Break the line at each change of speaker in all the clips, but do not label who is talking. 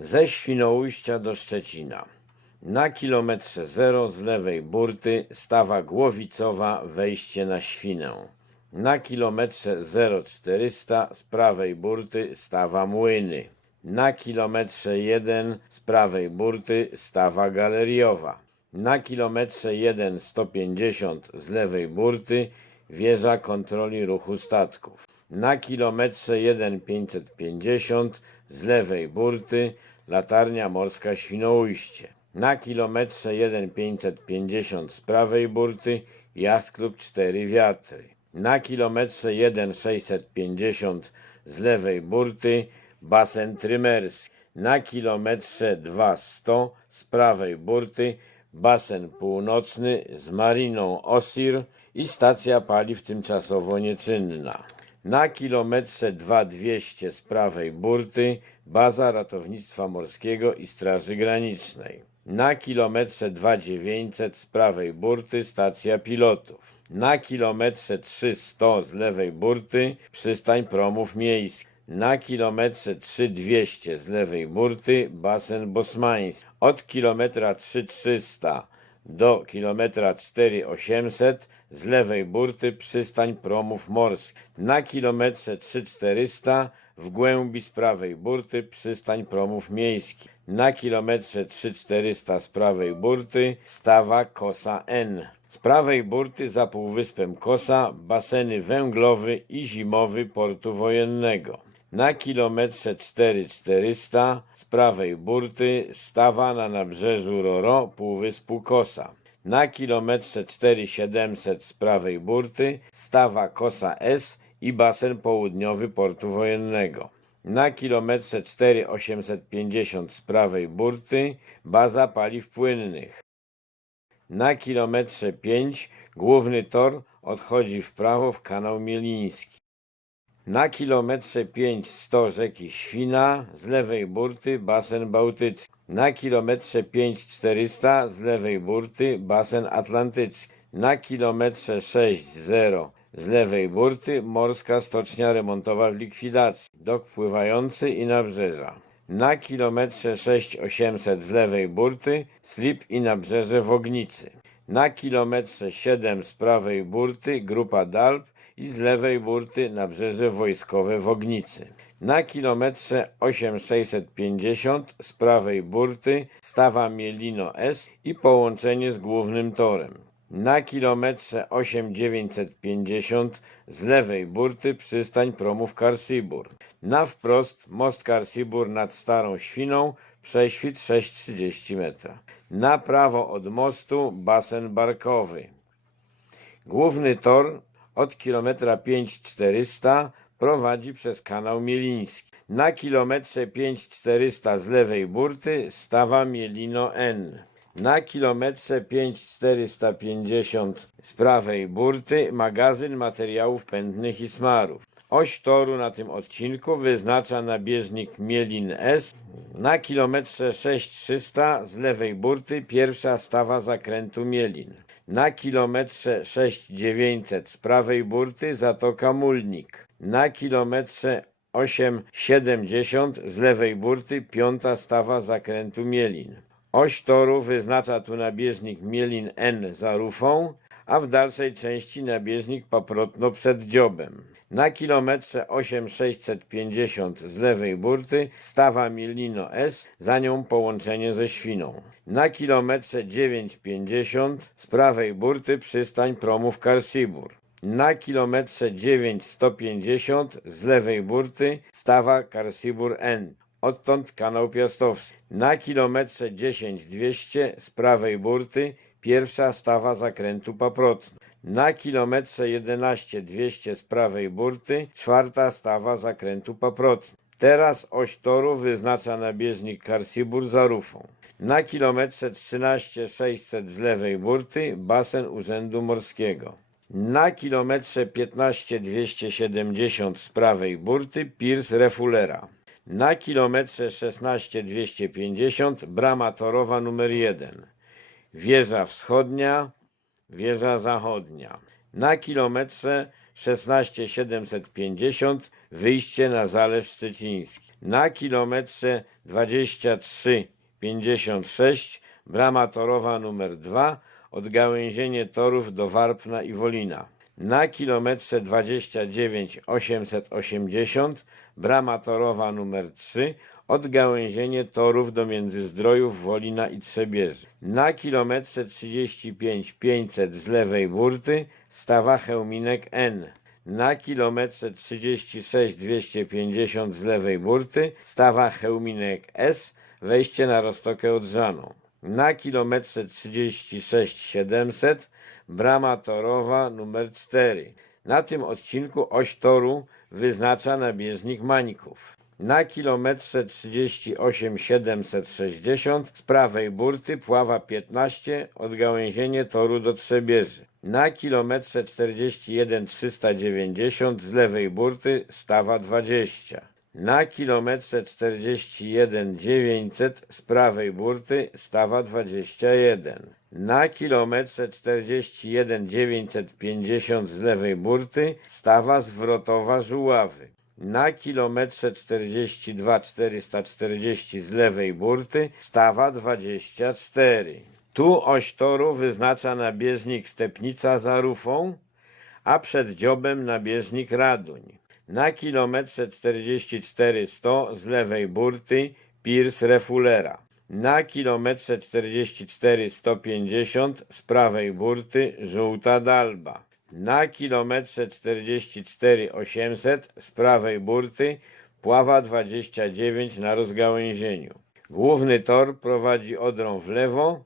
Ze Świnoujścia do Szczecina. Na kilometrze zero z lewej burty stawa Głowicowa wejście na Świnę. Na kilometrze 0400 z prawej burty stawa Młyny. Na kilometrze 1 z prawej burty stawa Galeriowa. Na kilometrze 1 150 z lewej burty wieża kontroli ruchu statków. Na kilometrze 1 550 z lewej burty latarnia morska Świnoujście. Na kilometrze 1 550 z prawej burty jacht klub 4 wiatry. Na kilometrze 1 650 z lewej burty basen trymerski. Na kilometrze 200 z prawej burty basen północny z mariną Osir i stacja paliw tymczasowo nieczynna. Na kilometrze 2200 z prawej burty baza ratownictwa morskiego i straży granicznej. Na kilometrze 2900 z prawej burty stacja pilotów. Na kilometrze 300 z lewej burty przystań promów miejskich. Na kilometrze 3200 z lewej burty basen bosmański. Od kilometra 3300 do kilometra 4800 z lewej burty przystań promów morskich. Na kilometrze 3400 w głębi z prawej burty przystań promów miejskich. Na kilometrze 3400 z prawej burty stawa Kosa N. Z prawej burty za półwyspem Kosa baseny węglowy i zimowy portu wojennego. Na kilometrze 4400 z prawej burty stawa na nabrzeżu Roro półwyspu Kosa. Na kilometrze 4700 z prawej burty stawa Kosa S i basen południowy portu wojennego. Na kilometrze 4850 z prawej burty baza paliw płynnych. Na kilometrze 5 główny tor odchodzi w prawo w kanał Mieliński. Na kilometrze 5 100 rzeki Świna, z lewej burty basen bałtycki. Na kilometrze 5 400 z lewej burty basen atlantycki. Na kilometrze 6 0 z lewej burty morska stocznia remontowa w likwidacji. Dok pływający i nabrzeża. Na kilometrze 6800 z lewej burty slip i nabrzeże w Ognicy. Na kilometrze 7 z prawej burty grupa Dalb i z lewej burty nabrzeże wojskowe w Ognicy. Na kilometrze 8650 z prawej burty stawa Mielino S i połączenie z głównym torem. Na kilometrze 8950 z lewej burty przystań promów Karsibur. Na wprost most Karsibur nad Starą Świną, prześwit 6,30 metra. Na prawo od mostu basen barkowy. Główny tor od kilometra 5400 prowadzi przez kanał Mieliński. Na kilometrze 5400 z lewej burty stawa Mielino N. Na kilometrze 5450 z prawej burty magazyn materiałów pędnych i smarów. Oś toru na tym odcinku wyznacza nabieżnik Mielin S. Na kilometrze 6300 z lewej burty pierwsza stawa zakrętu Mielin. Na kilometrze 6900 z prawej burty zatoka Mulnik. Na kilometrze 870 z lewej burty piąta stawa zakrętu Mielin. Oś toru wyznacza tu nabieżnik Mielin N za rufą, a w dalszej części nabieżnik Paprotno przed dziobem. Na kilometrze 8650 z lewej burty stawa Mielino S, za nią połączenie ze Świną. Na kilometrze 950 z prawej burty przystań promów Karsibur. Na kilometrze 9150 z lewej burty stawa Karsibur N. Odtąd kanał Piastowski. Na kilometrze 10200 z prawej burty pierwsza stawa zakrętu Paprotno. Na kilometrze 11200 z prawej burty czwarta stawa zakrętu Paprotno. Teraz oś toru wyznacza nabieżnik Karsibur za rufą. Na kilometrze 13600 z lewej burty basen Urzędu Morskiego. Na kilometrze 15270 z prawej burty pirs Refulera. Na kilometrze 16250 brama torowa numer 1. Wieża wschodnia, wieża zachodnia. Na kilometrze 16750 wyjście na Zalew Szczeciński. Na kilometrze 2356 brama torowa numer 2 odgałęzienie torów do Warpna i Wolina. Na kilometrze 29880 brama torowa numer 3 odgałęzienie torów do Międzyzdrojów, Wolina i Trzebieży. Na kilometrze 35500 z lewej burty stawa Chełminek N. Na kilometrze 36250 z lewej burty stawa Chełminek S, wejście na Roztokę Odrzaną. Na kilometrze 36700 brama torowa numer 4. Na tym odcinku oś toru wyznacza nabieżnik Mańków. Na kilometrze 38760 z prawej burty Pława 15 odgałęzienie toru do Trzebieży. Na kilometrze 41390 z lewej burty Stawa 20. Na kilometrze 41900 z prawej burty Stawa 21. Na kilometrze 41950 z lewej burty Stawa Zwrotowa Żuławy. Na kilometrze 42440 z lewej burty Stawa 24. Tu oś toru wyznacza nabieżnik Stepnica za Rufą, a przed dziobem nabieżnik Raduń. Na kilometrze 44100 z lewej burty Pirs Refulera. Na kilometrze 44150 z prawej burty Żółta Dalba. Na kilometrze 44800 z prawej burty Pława 29 na rozgałęzieniu. Główny tor prowadzi Odrą w lewo,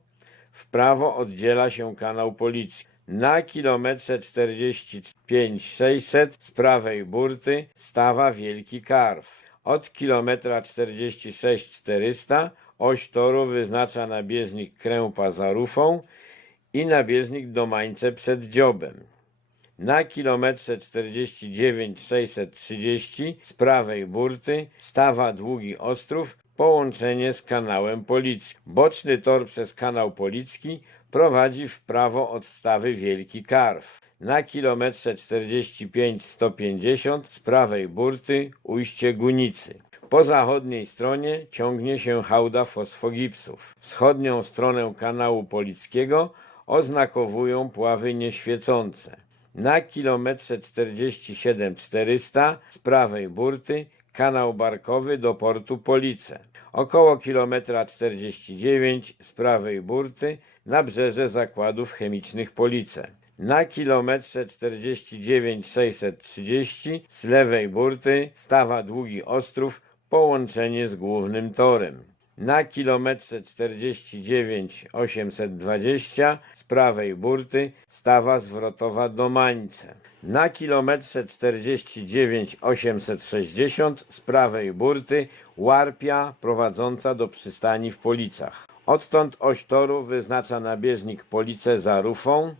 w prawo oddziela się kanał Policki. Na kilometrze 45600 z prawej burty stawa Wielki Karw. Od kilometra 46400 oś toru wyznacza nabieżnik Krępa za Rufą i nabieżnik Domańce przed Dziobem. Na kilometrze 49630 z prawej burty stawa Długi Ostrów połączenie z kanałem Polickim. Boczny tor przez kanał Policki prowadzi w prawo od stawy Wielki Karw. Na kilometrze 45150 z prawej burty ujście Gunicy. Po zachodniej stronie ciągnie się hałda fosfogipsów. Wschodnią stronę kanału Polickiego oznakowują pławy nieświecące. Na kilometrze 47400 z prawej burty kanał barkowy do portu Police. Około kilometra 49 z prawej burty nabrzeże zakładów chemicznych Police. Na kilometrze 49630 z lewej burty stawa Długi Ostrów połączenie z głównym torem. Na kilometrze 49820 z prawej burty stawa zwrotowa do Mańce. Na kilometrze 49860 z prawej burty Łarpia prowadząca do przystani w Policach. Odtąd oś toru wyznacza nabieżnik Police za Rufą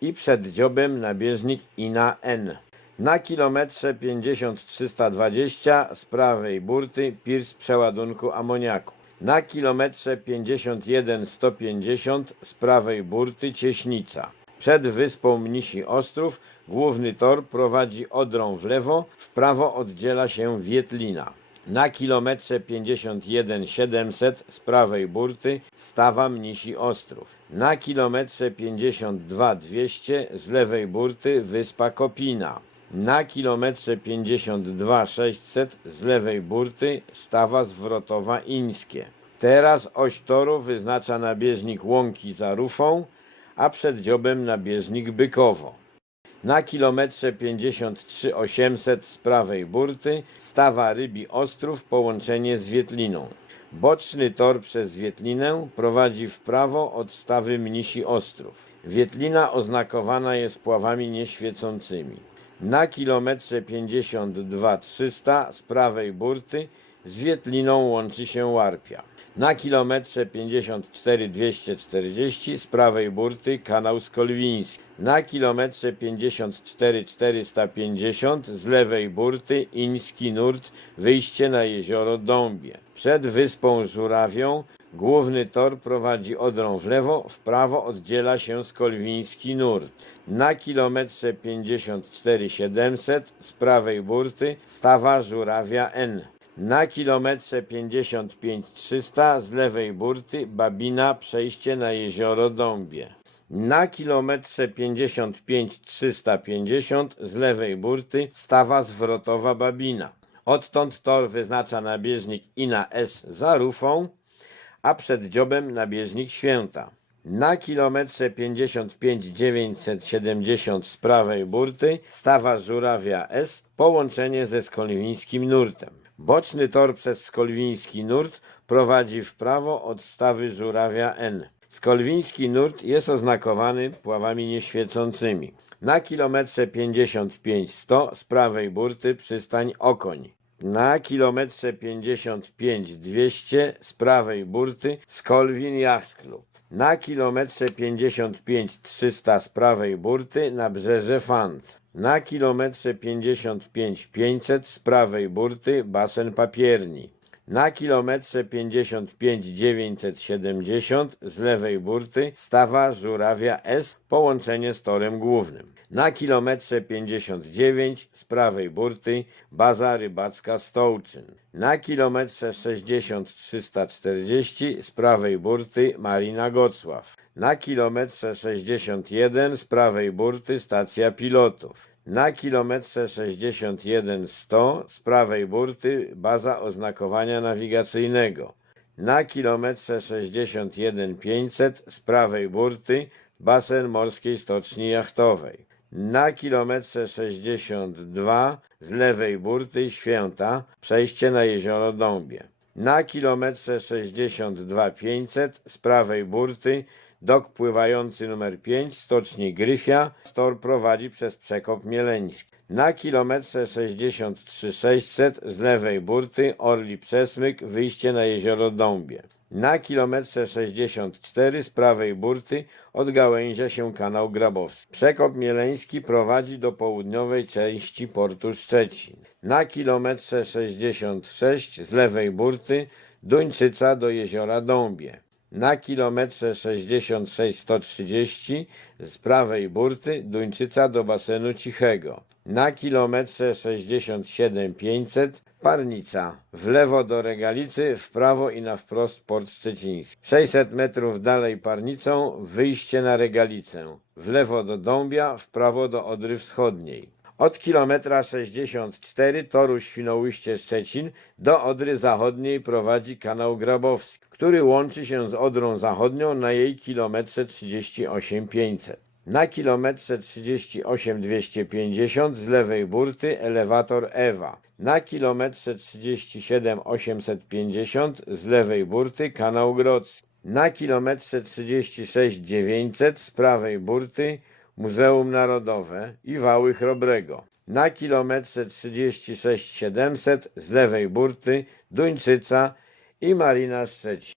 i przed dziobem nabieżnik Ina N. Na kilometrze 50320 z prawej burty pirs przeładunku amoniaku. Na kilometrze 51150 z prawej burty Cieśnica. Przed wyspą Mnisi Ostrów główny tor prowadzi Odrą w lewo, w prawo oddziela się Wietlina. Na kilometrze 51700 z prawej burty stawa Mnisi Ostrów. Na kilometrze 52200 z lewej burty wyspa Kopina. Na kilometrze 52600 z lewej burty stawa zwrotowa Ińskie. Teraz oś toru wyznacza nabieżnik Łąki za Rufą, a przed dziobem nabieżnik Bykowo. Na kilometrze 53800 z prawej burty stawa Rybi Ostrów połączenie z Wietliną. Boczny tor przez Wietlinę prowadzi w prawo od stawy Mnisi Ostrów. Wietlina oznakowana jest pławami nieświecącymi. Na kilometrze 52300 z prawej burty z Wietliną łączy się Łarpia. Na kilometrze 54240 z prawej burty kanał Skolwiński. Na kilometrze 54450 z lewej burty Iński Nurt wyjście na jezioro Dąbie. Przed wyspą Żurawią główny tor prowadzi Odrą w lewo, w prawo oddziela się Skolwiński Nurt. Na kilometrze 54700 z prawej burty stawa Żurawia N. Na kilometrze 55300 z lewej burty Babina przejście na jezioro Dąbie. Na kilometrze 55350 z lewej burty stawa zwrotowa Babina. Odtąd tor wyznacza nabieżnik Ina S za Rufą, a przed dziobem nabieżnik Święta. Na kilometrze 55970 z prawej burty stawa Żurawia S połączenie ze Skolwińskim Nurtem. Boczny tor przez Skolwiński Nurt prowadzi w prawo od stawy Żurawia N. Skolwiński Nurt jest oznakowany pławami nieświecącymi. Na kilometrze 55-100 z prawej burty przystań Okoń. Na kilometrze 55-200 z prawej burty Skolwin Yacht Club. Na kilometrze 55-300 z prawej burty Nabrzeże Fant. Na kilometrze 55-500 z prawej burty basen papierni. Na kilometrze 55-970 z lewej burty stawa Żurawia S połączenie z torem głównym. Na kilometrze 59 z prawej burty baza rybacka Stołczyn. Na kilometrze 60-340 z prawej burty Marina Gocław. Na kilometrze 61 z prawej burty stacja pilotów. Na kilometrze 61-100 z prawej burty baza oznakowania nawigacyjnego. Na kilometrze 61-500 z prawej burty basen morskiej stoczni jachtowej. Na kilometrze 62 z lewej burty Święta przejście na jezioro Dąbie. Na kilometrze 62-500 z prawej burty dok pływający numer 5 stoczni Gryfia. Tor prowadzi przez przekop Mieleński. Na kilometrze 63-600 z lewej burty Orli Przesmyk wyjście na jezioro Dąbie. Na kilometrze 64 z prawej burty odgałęzia się kanał Grabowski. Przekop Mieleński prowadzi do południowej części portu Szczecin. Na kilometrze 66 z lewej burty Duńczyca do jeziora Dąbie. Na kilometrze 66-130 z prawej burty Duńczyca do basenu Cichego. Na kilometrze 67-500 Parnica. W lewo do Regalicy, w prawo i na wprost port szczeciński. 600 metrów dalej Parnicą wyjście na Regalicę. W lewo do Dąbia, w prawo do Odry Wschodniej. Od kilometra 64 toru Świnoujście Szczecin do Odry Zachodniej prowadzi kanał Grabowski, który łączy się z Odrą Zachodnią na jej kilometrze 38500. Na kilometrze 38250 z lewej burty elewator Ewa. Na kilometrze 37850 z lewej burty kanał Grodzki. Na kilometrze 36900 z prawej burty Muzeum Narodowe i Wały Chrobrego. Na kilometrze 36700 z lewej burty Duńczyca i Marina Szczecin.